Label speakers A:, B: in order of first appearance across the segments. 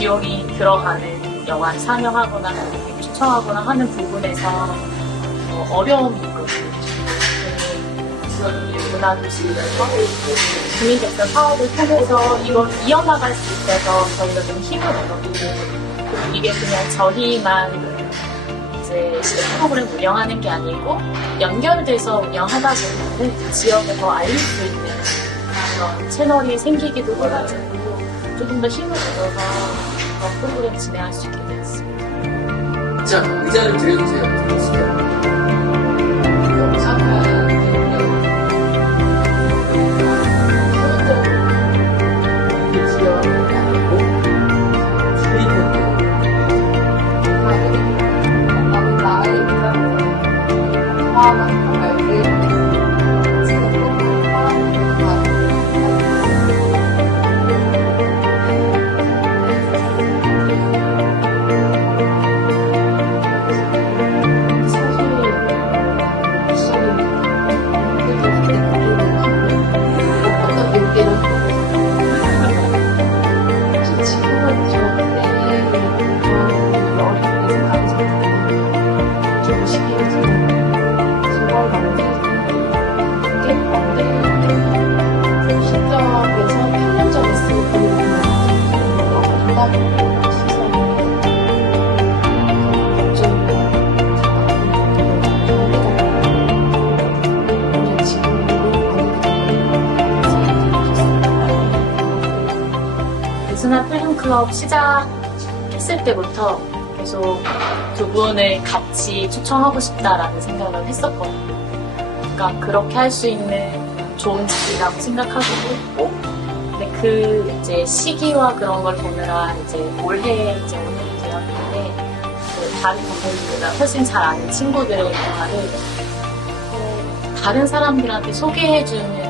A: 비용이 들어가는 영화 상영하거나 추천하거나 하는 부분에서 어, 어려움이 있거든요. 그 문화도시에서 주민대표 사업을 통해서 이걸 이어나갈 수 있어서 저희가 좀 힘을 얻었고 이게 그냥 저희만 이제 프로그램 운영하는 게 아니고 연결돼서 운영하다 보면 그 지역에 더 알릴 수 있는 그런 채널이 생기기도 해가지고 조금 더 힘을 얻어서 그런 프로그램 진행할 수 있게 됐습니다.
B: 자, 의자를. 들어주세요.
A: 베스나 필름클럽 시작했을 때부터 계속 두 분을 같이 초청하고 싶다라는 생각을 했었거든요. 그러니까 그렇게 할 수 있는 좋은 자리라고 생각하고 있고, 근데 그 이제 시기와 그런 걸 보느라 이제 올해 이제 오늘이 되었는데, 그 다른 분들보다 훨씬 잘 아는 친구들의 영화를 어, 다른 사람들한테 소개해주는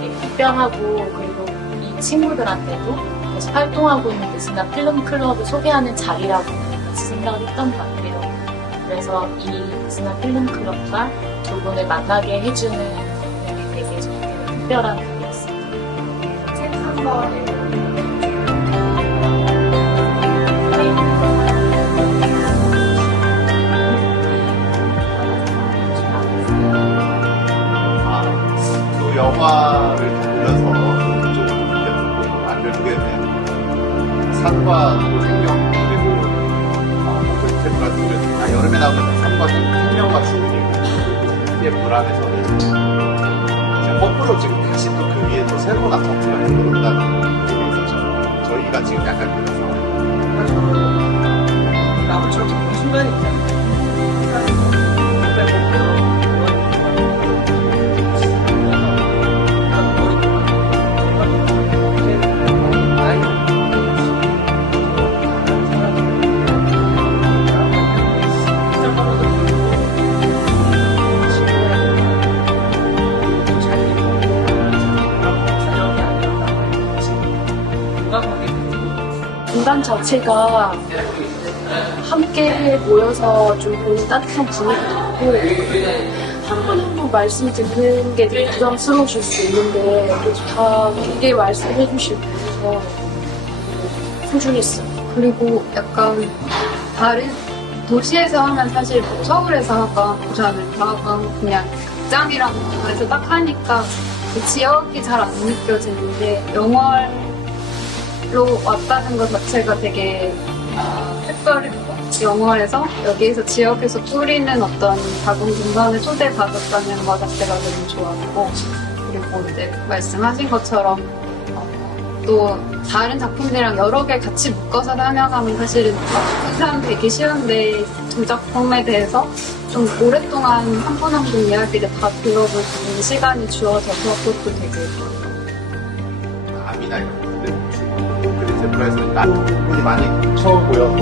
A: 되게 특별하고 그리고 이 친구들한테도 계속 활동하고 있는 베스나 필름 클럽을 소개하는 자리라고 생각을 했던 것 같아요. 그래서 이 베스나 필름 클럽과 두 분을 만나게 해주는 게 되게 저한테는 특별한 일이었습니다. 책한 권
C: 산과 그 생명, 그리고, 어, 뭐, 템과 죽은, 아, 여름에 나오는 산과 생명과 죽은 의 불안에서는, 이제 거꾸로 지금 다시 또 그 위에 또 새로운 아파트가 들어온다는 게 있었죠. 저희가 지금 약간 그래서,
B: 나무처럼 잡는 순간이 있잖아요.
D: 공간 자체가 함께 모여서 좀 보는 따뜻한 분위기도 있고 한분한분 말씀 듣는 게 되게 부담스러우실 수 있는데 다 길게 말씀해 주시고 그래서 소중했어요.
E: 그리고 약간 다른 도시에서 하면 사실 뭐 서울에서 하건 부산에서 하건 그냥 극장이랑 그래서 딱 하니까 그 지역이 잘 안 느껴지는데 영월 로 왔다는 것 자체가 되게 아, 특별했고 영월에서 여기에서 지역에서 꾸리는 어떤 작은 공간을 초대받았다는 것 자체가 너무 좋았고 그리고 이제 말씀하신 것처럼 어, 또 다른 작품들이랑 여러 개 같이 묶어서 다녀가면 사실은 분산 되기 쉬운데 두 작품에 대해서 좀 오랫동안 한분한분 이야기를 다 들어볼 수 있는 시간이 주어져서 그것도 되게
C: 주고, 그리고 제 프라에서는 나 부분이 많이 처음 보여서,